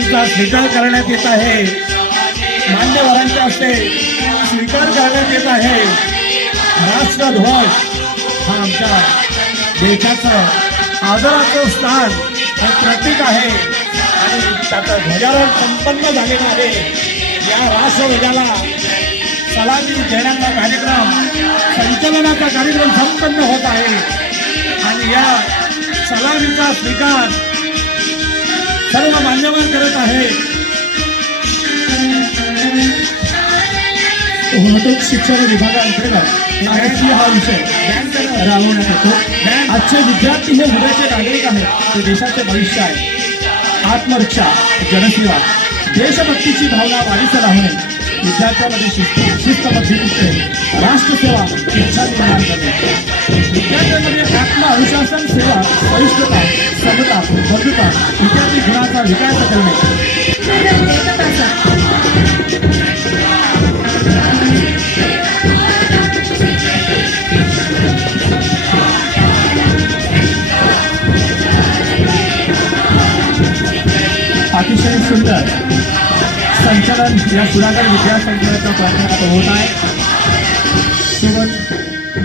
सुद्धा स्वीकार करण्यात येत आहे. मान्यवरांच्या हस्ते स्वीकार करण्यात येत आहे. राष्ट्रध्वज हा आमच्या देशाचं आदराचं स्थान हे प्रतीक आहे. आणि त्याचं ध्वजारोहण संपन्न झालेलं आहे. या राष्ट्रध्वजाला सलामी देण्याचा कार्यक्रम संचलनाचा कार्यक्रम संपन्न होत आहे. आणि या सलामीचा स्वीकार सर्व मान्यवर करत आहे. वाहतूक शिक्षण विभागाअंतर्गत आणखी हा विषय राबवण्यात येतो. आजचे विद्यार्थी हे उद्याचे नागरिक आहेत. ते देशाचे भविष्य आहे. आत्मरक्षा जनसेवा देशभक्तीची भावना वाढीस लावणे विद्यार्थ्यामध्ये शिस्त शिस्तबद्ध दिसते. राष्ट्रसेवा इच्छा निर्माण करणे विद्यार्थ्यांमध्ये आत्म अनुशासन सेवा सहिष्णुता समता बंधुता इत्यादी गुणाचा विकास करणे. या सुधाकर विद्यासंस्थेचा प्रयत्न होत आहे. सोबत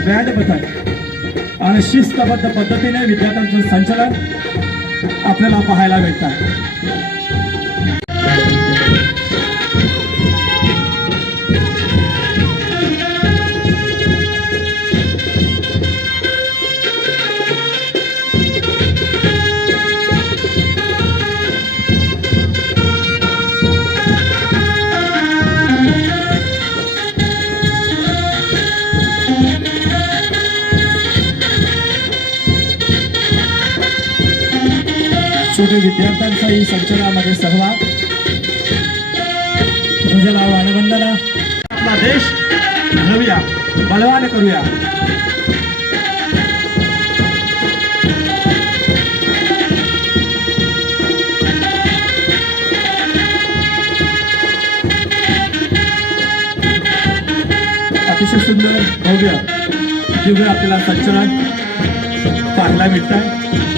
बँड पथक. आणि शिस्तबद्ध पद्धतीने विद्यार्थ्यांचं संचलन आपल्याला पाहायला मिळतात छोटे विद्यार्थ्यांचाही संचलनामध्ये सहभाग. ध्वजला वाणवंदना आपला देश घडवूया बलवान करूया. अतिशय सुंदर भव्य दिव्य आपल्याला संचलन. पाहायला मिळत आहे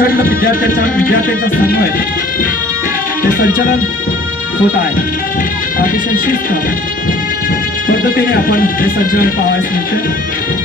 प्रचंड विद्यार्थ्यांच्या विद्यार्थ्यांचा आहे. ते संचलन होत आहे. अतिशय शिस्त पद्धतीने आपण हे संचलन पाहायला मिळते.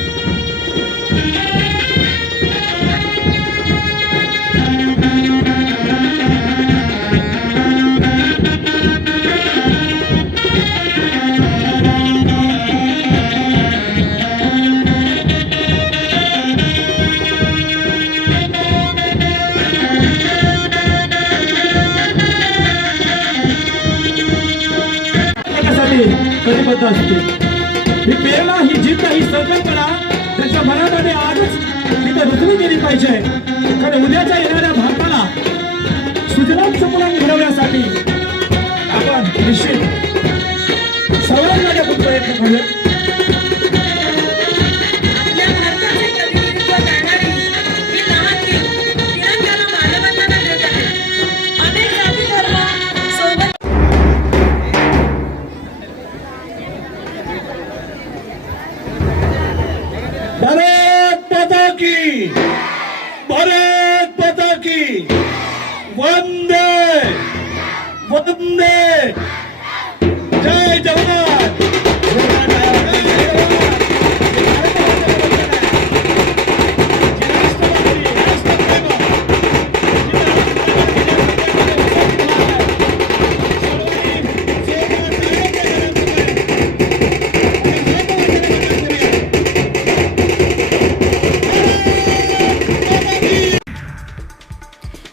असते ही प्रेरणा ही जिद्द ही संकल्पना त्याच्या मनामध्ये आजच तिथे रुजली गेली पाहिजे. कारण उद्याच्या येणाऱ्या भारताला सुजलाम सुफलाम घडवण्यासाठी आपण निश्चित सर्वांमध्ये खूप प्रयत्न करूया. वंदे जय जवान जय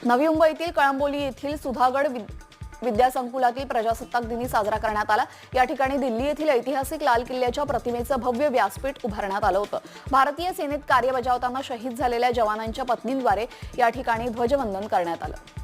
नवी मुंबईतील कळंबोली येथील सुधागड विद्यासंकुलातील प्रजासत्ताक दिनी साजरा करण्यात आला. या ठिकाणी दिल्ली येथील ऐतिहासिक लाल किल्ल्याच्या प्रतिमेचं भव्य व्यासपीठ उभारण्यात आलं होतं. भारतीय सेनेत कार्य बजावताना शहीद झालेल्या जवानांच्या पत्नींद्वारे या ठिकाणी ध्वजवंदन करण्यात आलं.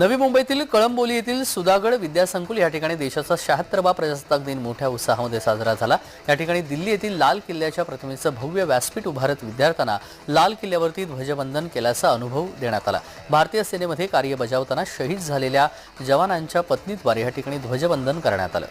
नवी मुंबईतील कळंबोली येथील सुधागड विद्यासंकुल या ठिकाणी देशाचा शहात्तरवा प्रजासत्ताक दिन मोठ्या उत्साहामध्ये साजरा झाला. या ठिकाणी दिल्ली येथील लाल किल्ल्याच्या प्रतिमेचं भव्य व्यासपीठ उभारत विद्यार्थ्यांना लाल किल्ल्यावरती ध्वजवंदन केल्याचा अनुभव देण्यात आला. भारतीय सेनेमध्ये कार्य बजावताना शहीद झालेल्या जवानांच्या पत्नीद्वारे या ठिकाणी ध्वजवंदन करण्यात आलं.